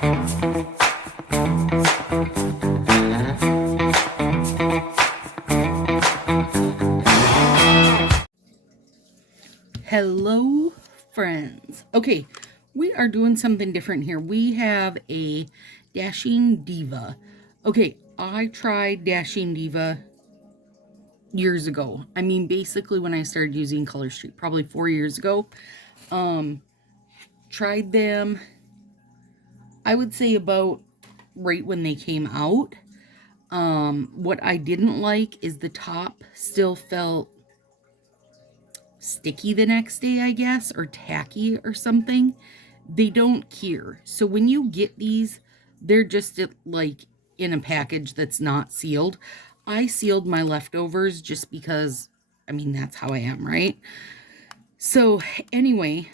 Hello, friends. Okay, we are doing something different here. We have a Dashing Diva. Okay, I tried Dashing Diva years ago. I mean, basically when I started using Color Street, probably 4 years ago. Tried them, I would say about right when they came out. What I didn't like is the top still felt sticky the next day, I guess, or tacky or something. They don't cure. So when you get these, they're just like in a package that's not sealed. I sealed my leftovers just because, I mean, that's how I am, right? So anyway,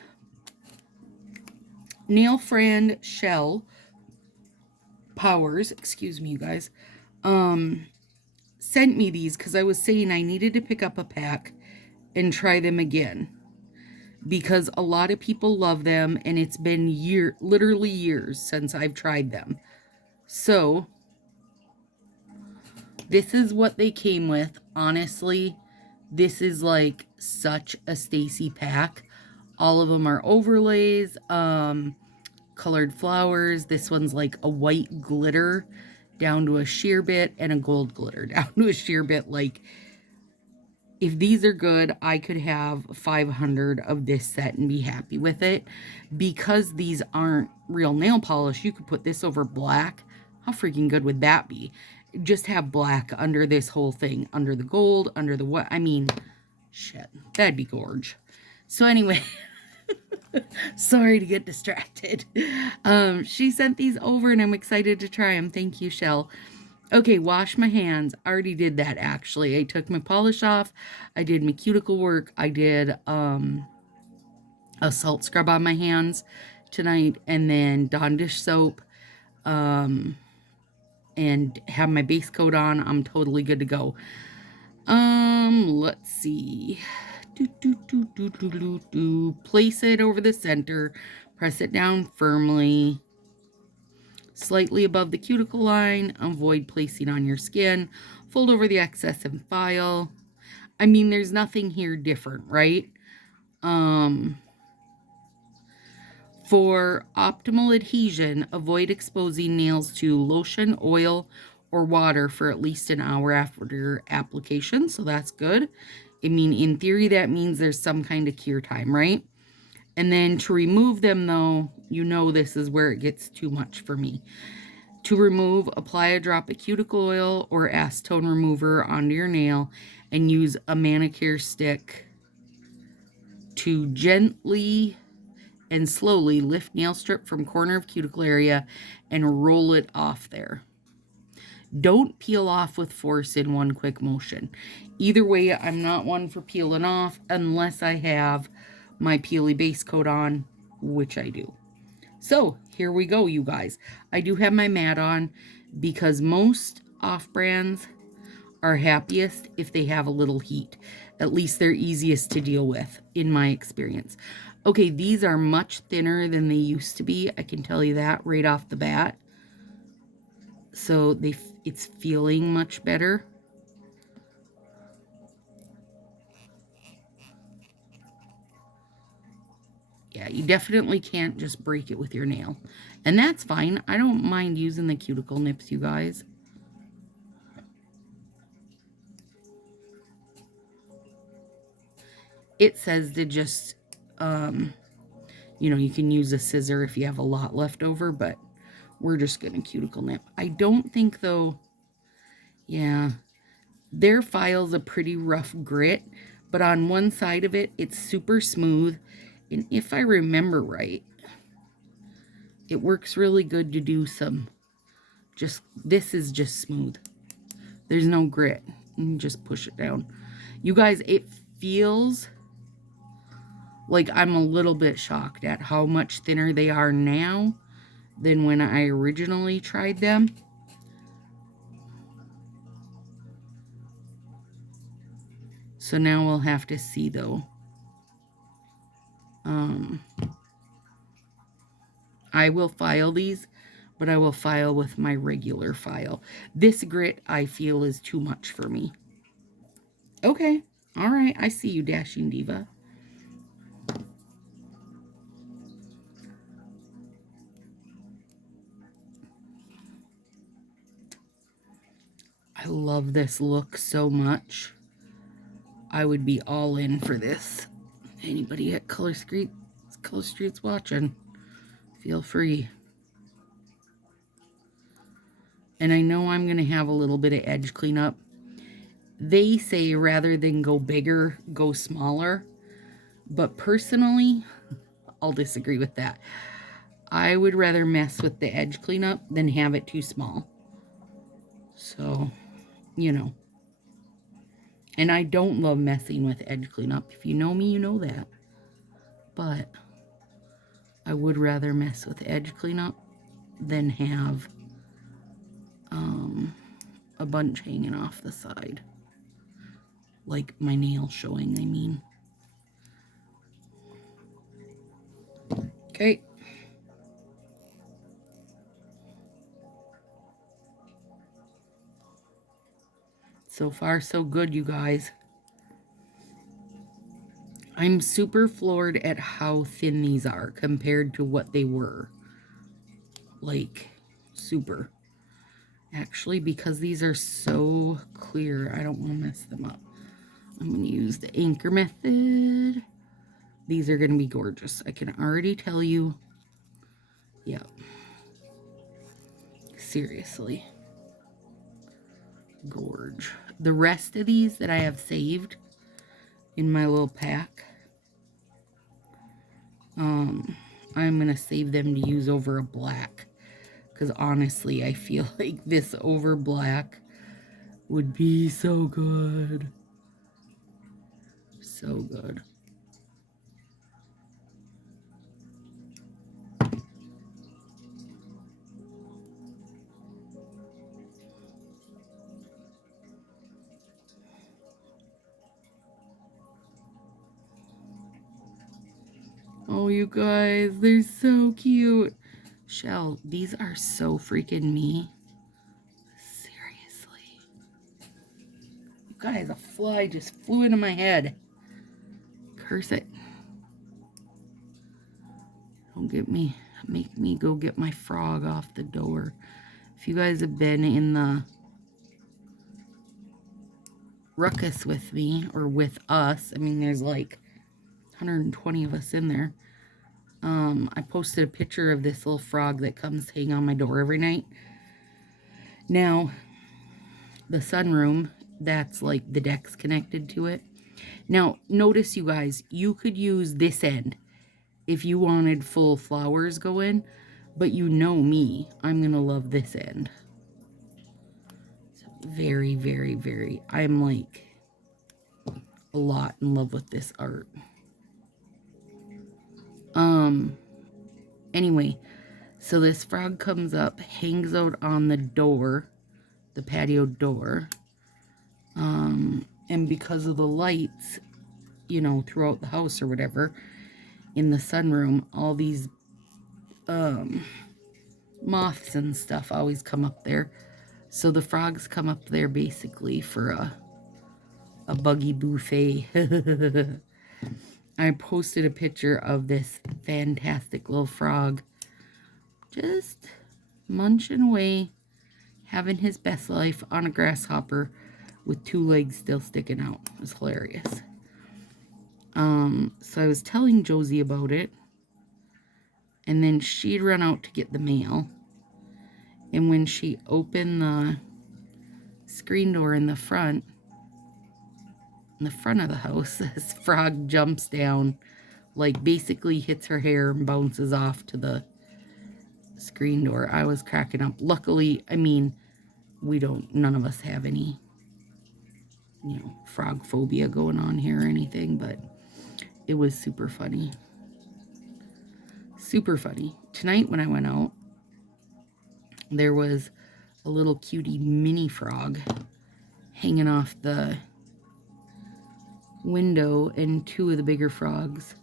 Nail Friend Shell Powers, excuse me, you guys, sent me these because I was saying I needed to pick up a pack and try them again, because a lot of people love them and it's been literally years since I've tried them. So this is what they came with. Honestly, this is like such a Stacy pack. All of them are overlays, colored flowers. This one's like a white glitter down to a sheer bit and a gold glitter down to a sheer bit. Like, if these are good, I could have 500 of this set and be happy with it. Because these aren't real nail polish, you could put this over black. How freaking good would that be? Just have black under this whole thing, under the gold, under the what? I mean, shit, that'd be gorge. So anyway, sorry to get distracted. She sent these over and I'm excited to try them. Thank you, Shell. Okay, wash my hands. I already did that, actually. I took my polish off. I did my cuticle work. I did a salt scrub on my hands tonight, and then Dawn dish soap, and have my base coat on. I'm totally good to go. Let's see. Place it over the center. Press it down firmly. Slightly above the cuticle line. Avoid placing on your skin. Fold over the excess and file. I mean, there's nothing here different, right? For optimal adhesion, avoid exposing nails to lotion, oil, or water for at least an hour after application. So that's good. I mean, in theory, that means there's some kind of cure time, right? And then to remove them, though, you know this is where it gets too much for me. To remove, apply a drop of cuticle oil or acetone remover onto your nail and use a manicure stick to gently and slowly lift nail strip from corner of cuticle area and roll it off there. Don't peel off with force in one quick motion. Either way, I'm not one for peeling off unless I have my peely base coat on, which I do. So here we go, you guys. I do have my mat on because most off-brands are happiest if they have a little heat. At least they're easiest to deal with, in my experience. Okay, these are much thinner than they used to be. I can tell you that right off the bat. So it's feeling much better. Yeah, you definitely can't just break it with your nail. And that's fine. I don't mind using the cuticle nips, you guys. It says to just, you know, you can use a scissor if you have a lot left over, but we're just going to cuticle nip. I don't think, though, yeah, their file's a pretty rough grit, but on one side of it, it's super smooth. And if I remember right, it works really good to do some, this is just smooth. There's no grit. You just push it down. You guys, it feels like I'm a little bit shocked at how much thinner they are now than when I originally tried them. So now we'll have to see, though. I will file these but I will file with my regular file. This grit, I feel, is too much for me. Okay. All right. I see you, Dashing Diva. I love this look so much. I would be all in for this. Anybody at Color Street's watching, feel free. And I know I'm going to have a little bit of edge cleanup. They say rather than go bigger, go smaller. But personally, I'll disagree with that. I would rather mess with the edge cleanup than have it too small. So, you know. And I don't love messing with edge cleanup. If you know me, you know that. But I would rather mess with edge cleanup than have a bunch hanging off the side. Like my nail showing, I mean. Okay. So far, so good, you guys. I'm super floored at how thin these are compared to what they were. Like, super. Actually, because these are so clear, I don't want to mess them up. I'm going to use the anchor method. These are going to be gorgeous. I can already tell you. Yep. Seriously. Gorge. The rest of these that I have saved in my little pack, I'm going to save them to use over a black. Because honestly, I feel like this over black would be so good. So good. Oh, you guys, they're so cute. Shell, these are so freaking me. Seriously. You guys, a fly just flew into my head. Curse it. Don't make me go get my frog off the door. If you guys have been in the ruckus with me, or with us, I mean, there's like 120 of us in there. I posted a picture of this little frog that comes hang on my door every night. Now, the sunroom, that's like the deck's connected to it. Now, notice you guys, you could use this end if you wanted full flowers go in, but you know me, I'm gonna love this end. So very, very, very, I'm like a lot in love with this art. Anyway, so this frog comes up, hangs out on the door, the patio door. And because of the lights, you know, throughout the house or whatever, in the sunroom, all these moths and stuff always come up there. So the frogs come up there basically for a buggy buffet. I posted a picture of this fantastic little frog just munching away, having his best life on a grasshopper with 2 legs still sticking out. It was hilarious. So I was telling Josie about it, and then she'd run out to get the mail. And when she opened the screen door in the front of the house, this frog jumps down, like basically hits her hair and bounces off to the screen door. I was cracking up. Luckily, I mean, none of us have any, you know, frog phobia going on here or anything, but it was super funny. Super funny. Tonight when I went out, there was a little cutie mini frog hanging off the window and 2 of the bigger frogs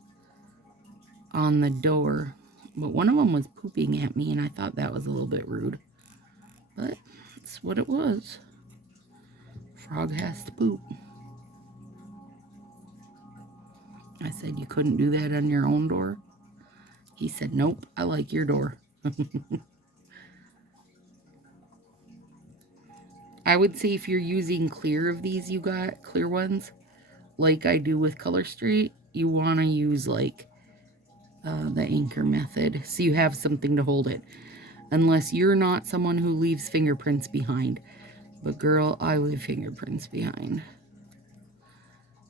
on the door. But one of them was pooping at me, and I thought that was a little bit rude. But that's what it was. Frog has to poop. I said, you couldn't do that on your own door? He said, nope, I like your door. I would say if you're using clear of these, you got clear ones, like I do with Color Street, you want to use like the anchor method, so you have something to hold it. Unless you're not someone who leaves fingerprints behind. But girl, I leave fingerprints behind.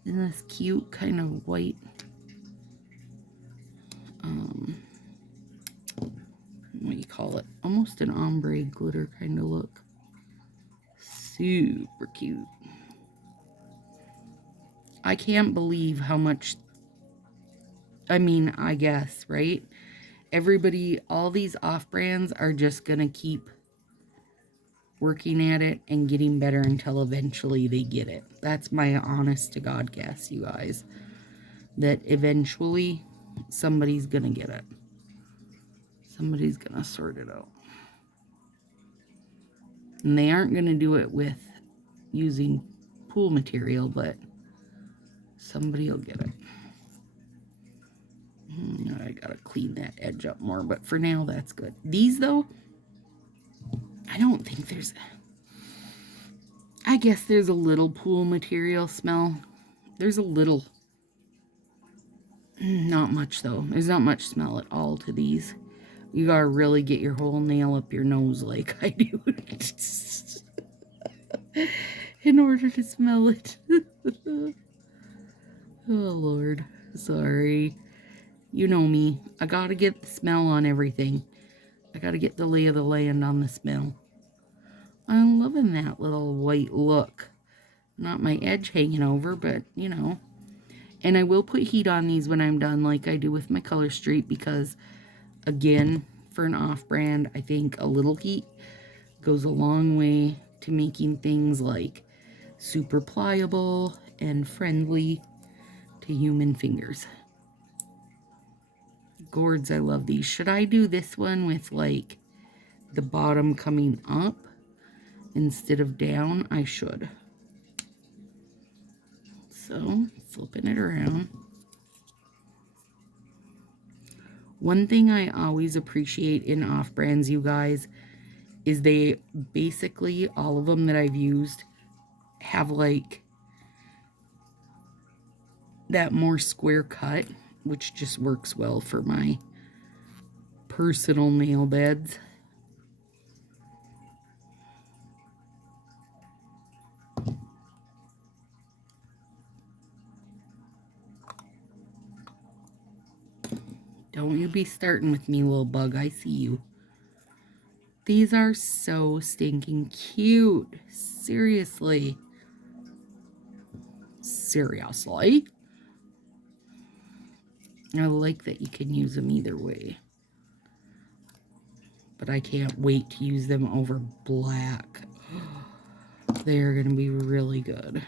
Isn't this cute, kind of white? What do you call it? Almost an ombre glitter kind of look. Super cute. I can't believe how much, I mean, I guess, right? Everybody, all these off-brands are just going to keep working at it and getting better until eventually they get it. That's my honest to God guess, you guys. That eventually somebody's going to get it. Somebody's going to sort it out. And they aren't going to do it with using pool material, but somebody will get it. I got to clean that edge up more, but for now, that's good. These, though, I don't think there's... I guess there's a little pool material smell. There's a little. Not much, though. There's not much smell at all to these. You gotta really get your whole nail up your nose like I do in order to smell it. Oh, Lord. Sorry. You know me. I gotta get the smell on everything. I gotta get the lay of the land on the smell. I'm loving that little white look. Not my edge hanging over, but, you know. And I will put heat on these when I'm done, like I do with my Color Street, because, again, for an off-brand, I think a little heat goes a long way to making things like super pliable and friendly to human fingers. Gourds, I love these. Should I do this one with, like, the bottom coming up instead of down? I should. So, flipping it around. One thing I always appreciate in off-brands, you guys, is they basically, all of them that I've used, have like that more square cut, which just works well for my personal nail beds. Don't you be starting with me, little bug. I see you. These are so stinking cute. Seriously. Seriously. I like that you can use them either way. But I can't wait to use them over black. They're going to be really good.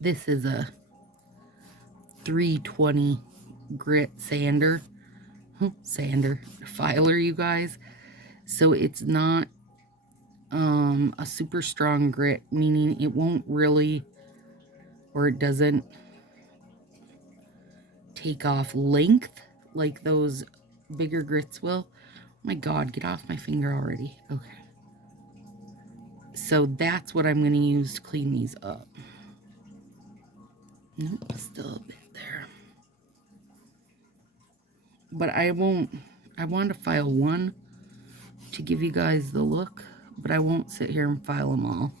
This is a 320 grit sander. Filer, you guys. So it's not a super strong grit, meaning it won't really, or it doesn't take off length like those bigger grits will. Oh my God, get off my finger already. Okay. So that's what I'm going to use to clean these up. Nope, still a bit there. But I want to file one to give you guys the look, but I won't sit here and file them all.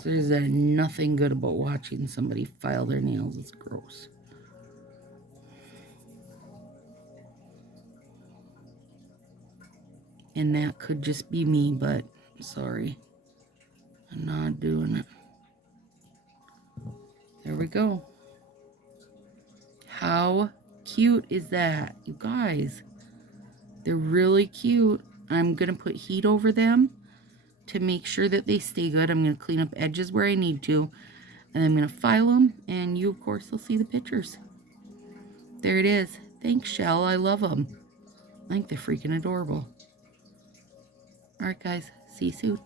So there's nothing good about watching somebody file their nails. It's gross. And that could just be me, but sorry. I'm not doing it. There we go. How cute is that? You guys, they're really cute. I'm going to put heat over them to make sure that they stay good. I'm going to clean up edges where I need to. And I'm going to file them. And you, of course, will see the pictures. There it is. Thanks, Shell. I love them. I think they're freaking adorable. All right, guys. See you soon.